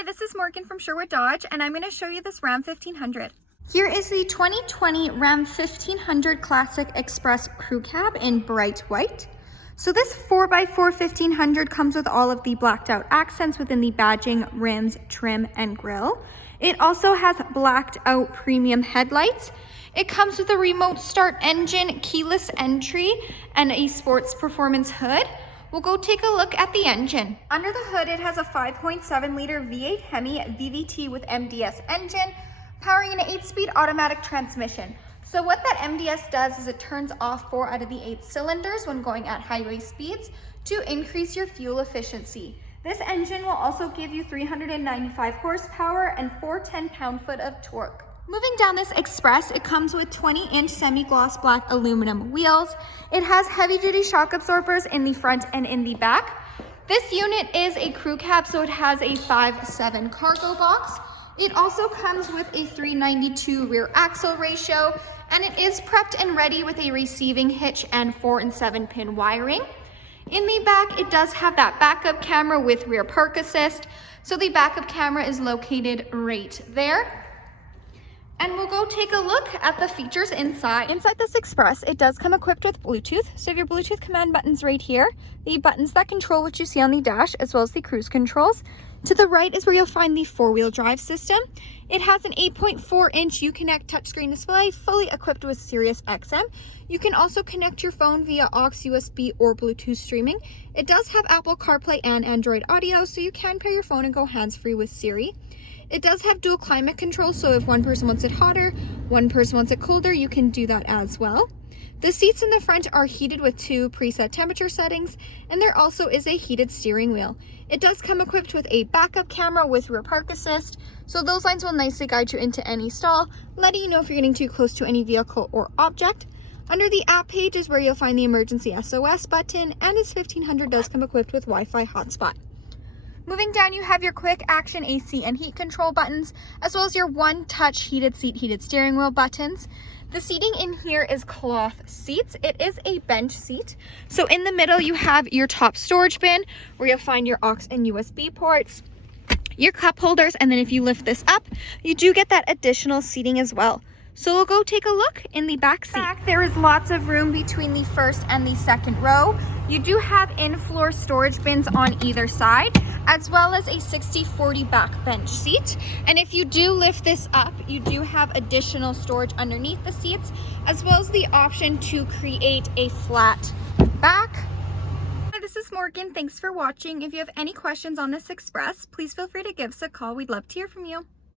Hi, this is Morgan from Sherwood Dodge, and I'm going to show you this Ram 1500. Here is the 2020 Ram 1500 Classic Express Crew Cab in bright white. So this 4x4 1500 comes with all of the blacked out accents within the badging, rims, trim, and grille. It also has blacked out premium headlights. It comes with a remote start engine, keyless entry, and a sports performance hood. We'll go take a look at the engine. Under the hood, it has a 5.7 liter V8 Hemi VVT with MDS engine, powering an 8-speed automatic transmission. So what that MDS does is it turns off 4 out of the 8 cylinders when going at highway speeds to increase your fuel efficiency. This engine will also give you 395 horsepower and 410 pound-foot of torque. Moving down this Express, it comes with 20-inch semi-gloss black aluminum wheels. It has heavy-duty shock absorbers in the front and in the back. This unit is a crew cab, so it has a 5'7" cargo box. It also comes with a 392 rear axle ratio, and it is prepped and ready with a receiving hitch and 4 and 7 pin wiring. In the back, it does have that backup camera with rear park assist. So the backup camera is located right there. And we'll go take a look at the features inside. Inside this Express, it does come equipped with Bluetooth. So you have your Bluetooth command buttons right here, the buttons that control what you see on the dash, as well as the cruise controls. To the right is where you'll find the 4-wheel drive system. It has an 8.4-inch Uconnect touchscreen display, fully equipped with Sirius XM. You can also connect your phone via aux, USB, or Bluetooth streaming. It does have Apple CarPlay and Android Audio, so you can pair your phone and go hands-free with Siri. It does have dual climate control, so if one person wants it hotter, one person wants it colder, you can do that as well. The seats in the front are heated with 2 preset temperature settings, and there also is a heated steering wheel. It does come equipped with a backup camera with rear park assist, so those lines will nicely guide you into any stall, letting you know if you're getting too close to any vehicle or object. Under the app page is where you'll find the emergency SOS button, and this 1500 does come equipped with Wi-Fi hotspot. Moving down, you have your quick action AC and heat control buttons, as well as your one-touch heated seat, heated steering wheel buttons. The seating in here is cloth seats. It is a bench seat. So in the middle, you have your top storage bin where you'll find your aux and USB ports, your cup holders, and then if you lift this up, you do get that additional seating as well. So we'll go take a look in the back seat. There is lots of room between the first and the second row. You do have in-floor storage bins on either side, as well as a 60/40 back bench seat. And if you do lift this up, you do have additional storage underneath the seats, as well as the option to create a flat back. Hi, this is Morgan. Thanks for watching. If you have any questions on this Express, please feel free to give us a call. We'd love to hear from you.